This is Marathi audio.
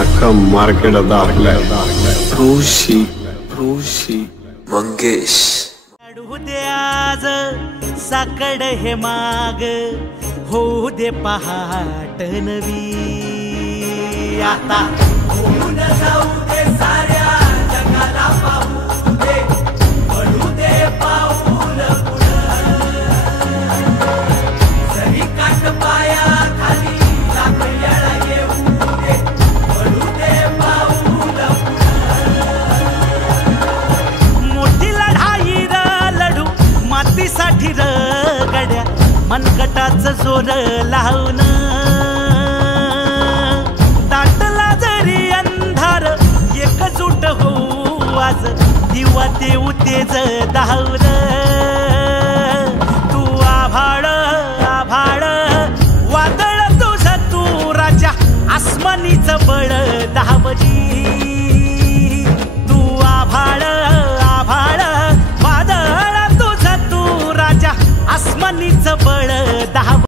अख्खा मार्केट आता आपल्या ऋषी ऋषी मंगेश दे आज साकड हे माग होऊ दे पहाट नवी आता होऊन जाऊ दे साऱ्या जगाला पाहू दे पडू दे पाऊल पुढं जरी काट पाया खाली लाख येळा येऊ दे पडू दे पाऊल पुढं मोठी लढाई लढू मातीसाठी रगड्या मनगटाचं जोर लावून दाटला जरी अंधार एकजूट होऊ आज दिवा देऊ तेज दावर तू आभाळ आभाळ वादळ तुझ तू राजा आसमानीच बळ धाव